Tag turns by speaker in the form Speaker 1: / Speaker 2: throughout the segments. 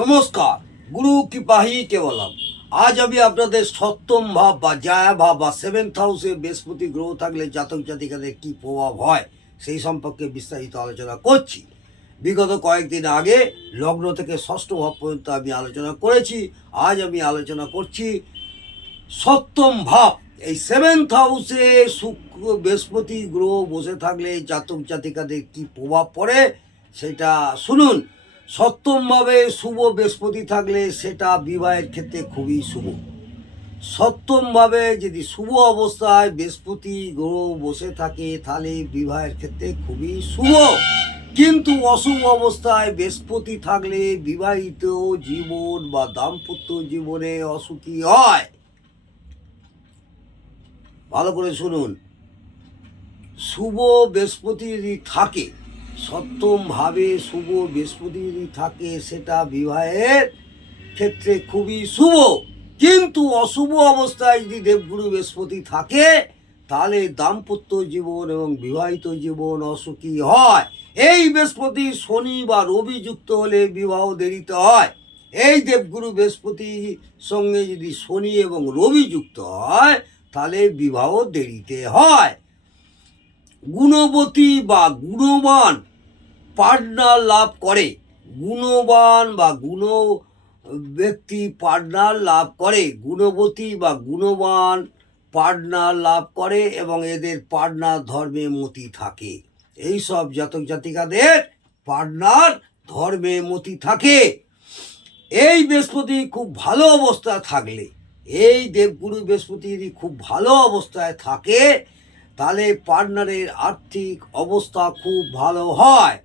Speaker 1: নমস্কার, গুরু কৃপাহি কেবলম। আজ আমি আপনাদের সপ্তম ভাব বা জায়া ভাব বা সেভেন্থ হাউসে বৃহস্পতি গ্রহ থাকলে জাতক জাতিকাদের কি প্রভাব হয়, সেই সম্পর্কে বিস্তারিত আলোচনা করছি। বিগত কয়েকদিন আগে লগ্ন থেকে ষষ্ঠ ভাব পর্যন্ত আমি আলোচনা করেছি। আজ আমি আলোচনা করছি সপ্তম ভাব। এই সেভেন্থ হাউসে শুক্র, বৃহস্পতি গ্রহ বসে থাকলে জাতক জাতিকাদের কি প্রভাব পড়ে, সেটা শুনুন। সপ্তমভাবে শুভ বৃহস্পতি থাকলে সেটা বিবাহের ক্ষেত্রে খুবই শুভ। সপ্তমভাবে যদি শুভ অবস্থায় বৃহস্পতি গ্রহ বসে থাকে, তাহলে বিবাহের ক্ষেত্রে খুবই শুভ। কিন্তু অশুভ অবস্থায় বৃহস্পতি থাকলে বিবাহিত জীবন বা দাম্পত্য জীবনে অসুখী হয়। ভালো করে শুনুন। শুভ বৃহস্পতি যদি থাকে সপ্তম ভাবে শুভ বৃহস্পতি থাকে সেটা বিবাহের ক্ষেত্রে খুবই শুভ। কিন্তু অশুভ অবস্থায় যদি দেবগুরু বৃহস্পতি থাকে, তাহলে দাম্পত্য জীবন এবং বিবাহিত জীবন অসুখী হয়। এই বৃহস্পতি শনি বা রবি যুক্ত হলে বিবাহ দেরিতে হয়। এই দেবগুরু বৃহস্পতির সঙ্গে যদি শনি এবং রবি যুক্ত হয়, তাহলে বিবাহ দেরিতে হয়। গুণবতী বা গুণবান পার্টনার লাভ করে, গুণবান বা গুণ, ব্যক্তি পার্টনার লাভ করে, গুণবতী বা গুণবান পার্টনার লাভ করে এবং এদের পার্টনার ধর্মে মতি থাকে। এই সব জাতক জাতিকাদের পার্টনার ধর্মে মতি থাকে। এই বৃহস্পতি খুব ভালো অবস্থায় থাকলে, এই দেবগুরু বৃহস্পতি যদি খুব ভালো অবস্থায় থাকে, তাহলে পার্টনারের আর্থিক অবস্থা খুব ভালো হয়।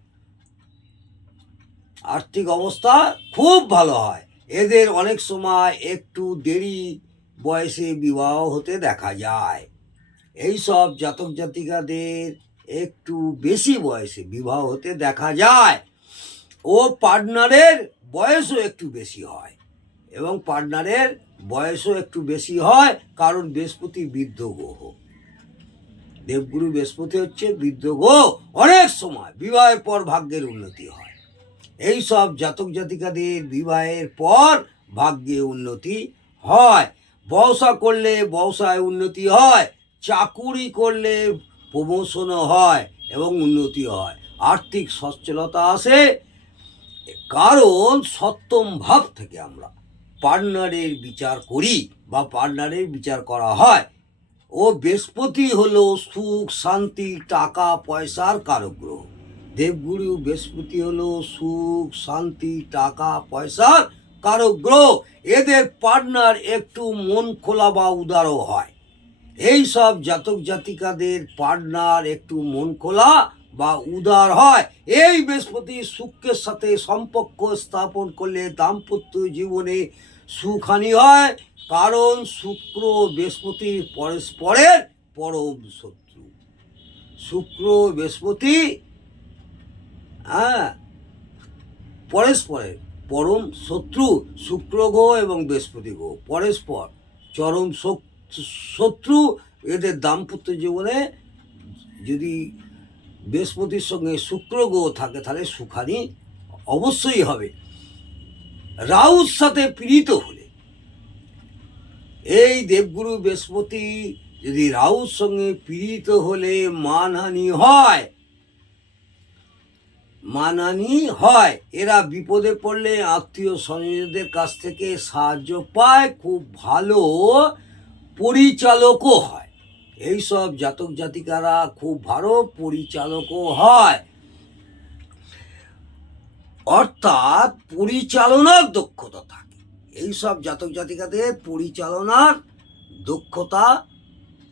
Speaker 1: আর্থিক অবস্থা খুব ভালো হয়। এদের অনেক সময় একটু দেরি বয়সে বিবাহ হতে দেখা যায়। এই সব জাতক জাতিকাদের একটু বেশি বয়সে বিবাহ হতে দেখা যায়। ও পার্টনারের বয়সও একটু বেশি হয় এবং পার্টনারের বয়সও একটু বেশি হয় কারণ বৃহস্পতি বৃদ্ধ গ্রহ। দেবগুরু বৃহস্পতি হচ্ছে বৃদ্ধ গ্রহ। অনেক সময় বিবাহের পর ভাগ্যের উন্নতি হয়। এই সব জাতক জাতিকাদের বিবাহের পর ভাগ্যে উন্নতি হয়। ব্যবসা করলে ব্যবসায় উন্নতি হয়, চাকুরি করলে প্রমোশনও হয় এবং উন্নতি হয়। আর্থিক সচ্ছলতা আসে, কারণ সপ্তম ভাব থেকে আমরা পার্টনারের বিচার করি বা পার্টনারের বিচার করা হয়। ও বৃহস্পতি হলো সুখ, শান্তি, টাকা, পয়সার কারক গ্রহ দেবগুরু বৃহস্পতি হলো সুখ, শান্তি, টাকা পয়সার কারক গ্রহ। এদের পার্টনার একটু মন খোলা বা উদারও হয়। এই সব জাতক জাতিকাদের পার্টনার একটু মন খোলা বা উদার হয়। এই বৃহস্পতি শুক্রের সাথে সম্পর্ক স্থাপন করলে দাম্পত্য জীবনে সুখানি হয়, কারণ শুক্র বৃহস্পতি পরস্পরের পরম শত্রু। শুক্র বৃহস্পতি হ্যাঁ। পরস্পরের, পরম শত্রু, শুক্র গ্রহ এবং বৃহস্পতি গ্রহ, পরস্পর। চরম শত্রু, এদের দাম্পত্য জীবনে যদি বৃহস্পতির সঙ্গে শুক্র গ্রহ থাকে, তাহলে সুখানি অবশ্যই হবে। রাহুর সাথে পীড়িত হলে, এই দেবগুরু বৃহস্পতি যদি রাহুর সঙ্গে পীড়িত হলে মানহানি হয় মানহানি হয়। এরা বিপদে পড়লে আত্মীয় স্বজনদের কাছ থেকে সাহায্য পায়। খুব ভালো পরিচালকও হয়। এই সব জাতক জাতিকারা খুব ভালো পরিচালকও হয়। অর্থাৎ পরিচালনার দক্ষতা থাকে। এই সব জাতক জাতিকাদের পরিচালনার দক্ষতা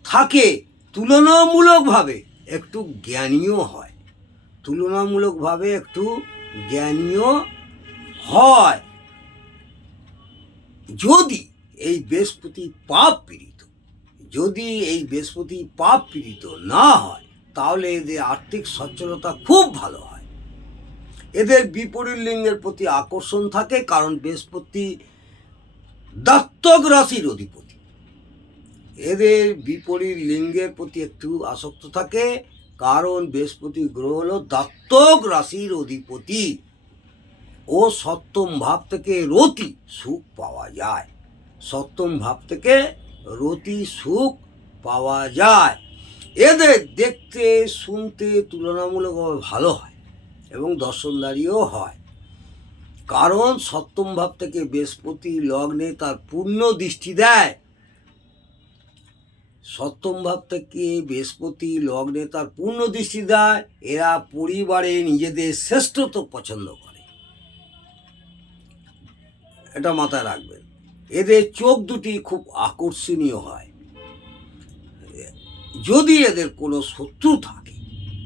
Speaker 1: থাকে। তুলনামূলকভাবে একটু জ্ঞানীয় হয়। তুলনামূলকভাবে একটু জ্ঞানীয় হয়। যদি এই বৃহস্পতি পাপ পীড়িত, যদি এই বৃহস্পতি পাপ পীড়িত না হয়, তাহলে এদের আর্থিক সচ্ছলতা খুব ভালো হয়। এদের বিপরীত লিঙ্গের প্রতি আকর্ষণ থাকে, কারণ বৃহস্পতি দাত্তক রাশির অধিপতি। এদের বিপরীত লিঙ্গের প্রতি একটু আসক্ত থাকে কারণ বৃহস্পতি গ্রহ হলো দাত্তক রাশির অধিপতি। ও সপ্তম ভাব থেকে রতি সুখ পাওয়া যায়। সপ্তম ভাব থেকে রতি সুখ পাওয়া যায়। এদের দেখতে, শুনতে তুলনামূলকভাবে ভালো হয় এবং দর্শনদারিও হয়। কারণ সপ্তম ভাব থেকে বৃহস্পতি লগ্নে তার পূর্ণ দৃষ্টি দেয়। সপ্তম ভাব থেকে বৃহস্পতি লগ্নে তার পূর্ণ দৃষ্টি দেয়। এরা পরিবারে নিজেদের শ্রেষ্ঠত্ব পছন্দ করে। এটা মাথায় রাখবেন। এদের চোখ দুটি খুব আকর্ষণীয় হয়। যদি এদের কোনো শত্রু থাকে,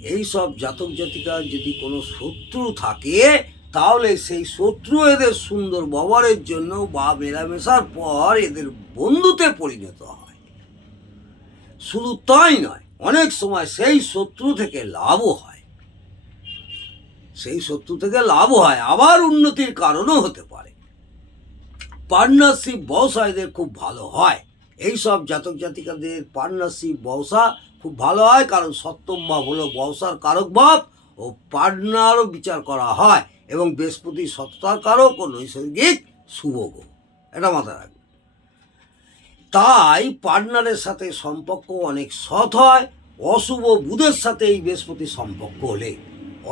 Speaker 1: এই সব জাতক জাতিকার যদি কোনো শত্রু থাকে, তাহলে সেই শত্রু এদের সুন্দর ব্যবহারের জন্য বা মেলামেশার পর এদের বন্ধুতে পরিণত হয়। শুধু তাই নয়, অনেক সময় সেই শত্রু থেকে লাভও হয়। সেই শত্রু থেকে লাভও হয়, আবার উন্নতির কারণও হতে পারে। পার্টনারশিপ ব্যবসা এদের খুব ভালো হয়। এই সব জাতক জাতিকাদের পার্টনারশিপ ব্যবসা খুব ভালো হয়, কারণ সপ্তম ভাব হলো ব্যবসার কারক ভাব ও পার্টনারও বিচার করা হয় এবং বৃহস্পতি সত্তার কারক ও নৈসর্গিক শুভ গ্রহ এটা মাথায় রাখবেন তাই পার্টনারের সাথে সম্পর্ক অনেক সৎ হয়, অশুভ বুধের সাথে এই বৃহস্পতির সম্পর্ক হলে।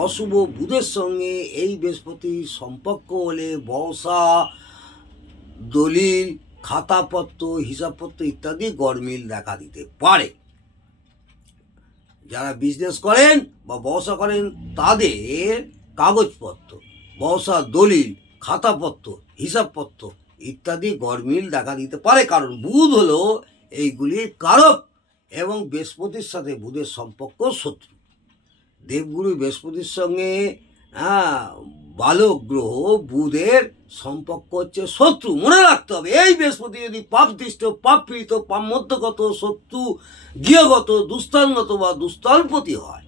Speaker 1: অশুভ বুধের সঙ্গে এই বৃহস্পতির সম্পর্ক হলে বসা দলিল, খাতাপত্র, হিসাবপত্র ইত্যাদি গরমিল দেখা দিতে পারে। যারা বিজনেস করেন বা ব্যবসা করেন, তাদের কাগজপত্র ব্যবসা দলিল, খাতাপত্র, হিসাবপত্র ইত্যাদি গরমিল দেখা দিতে পারে। কারণ বুধ হলো এইগুলির কারক এবং বৃহস্পতির সাথে বুধের সম্পর্ক শত্রু। দেবগুরু বৃহস্পতির সঙ্গে বালক গ্রহ বুধের সম্পর্ক হচ্ছে শত্রু। মনে রাখতে হবে, এই বৃহস্পতি যদি পাপদৃষ্ট পাপ পীড়িত পাপ মধ্যগত শত্রু, গৃহগত দুস্থানগত বা দুস্থানপতি হয়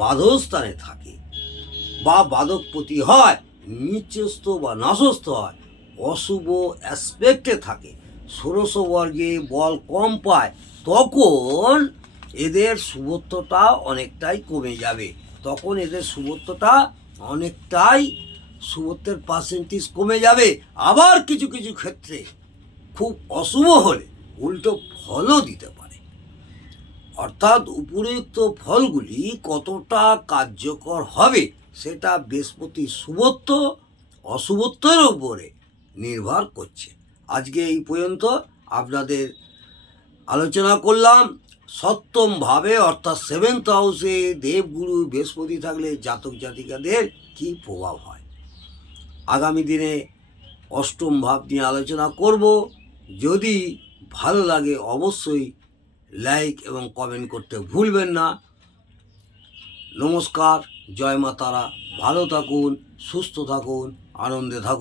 Speaker 1: বাধস্থানে থাকে বা বাদকপতি হয়, নিচস্থ বা নাশস্থ হয় অশুভ অ্যাসপেক্টে থাকে। ষোড়শ বর্গে বল কম পায়, তখন এদের শুভত্বটা অনেকটাই কমে যাবে। তখন এদের শুভত্বটা অনেকটাই শুভত্বের পার্সেন্টেজ কমে যাবে। আবার কিছু কিছু ক্ষেত্রে খুব অশুভ হলে উল্টো ফলও দিতে পারে। অর্থাৎ উপরুক্ত ফলগুলি কতটা কার্যকর হবে, সেটা বৃহস্পতির শুভত্ব, অশুভত্বের উপরে নির্ভর করছে। আজকে এই পর্যন্ত আপনাদের আলোচনা করলাম। সপ্তম ভাবে অর্থাৎ সেভেন্থ হাউসে দেবগুরু বৃহস্পতি থাকলে জাতক জাতিকাদের কি প্রভাব হয়? আগামী দিনে অষ্টম ভাব নিয়ে আলোচনা করব। যদি ভালো লাগে অবশ্যই লাইক এবং কমেন্ট করতে ভুলবেন না। নমস্কার, জয় মা তারা ভালো থাকুন, সুস্থ থাকুন, আনন্দে থাকুন।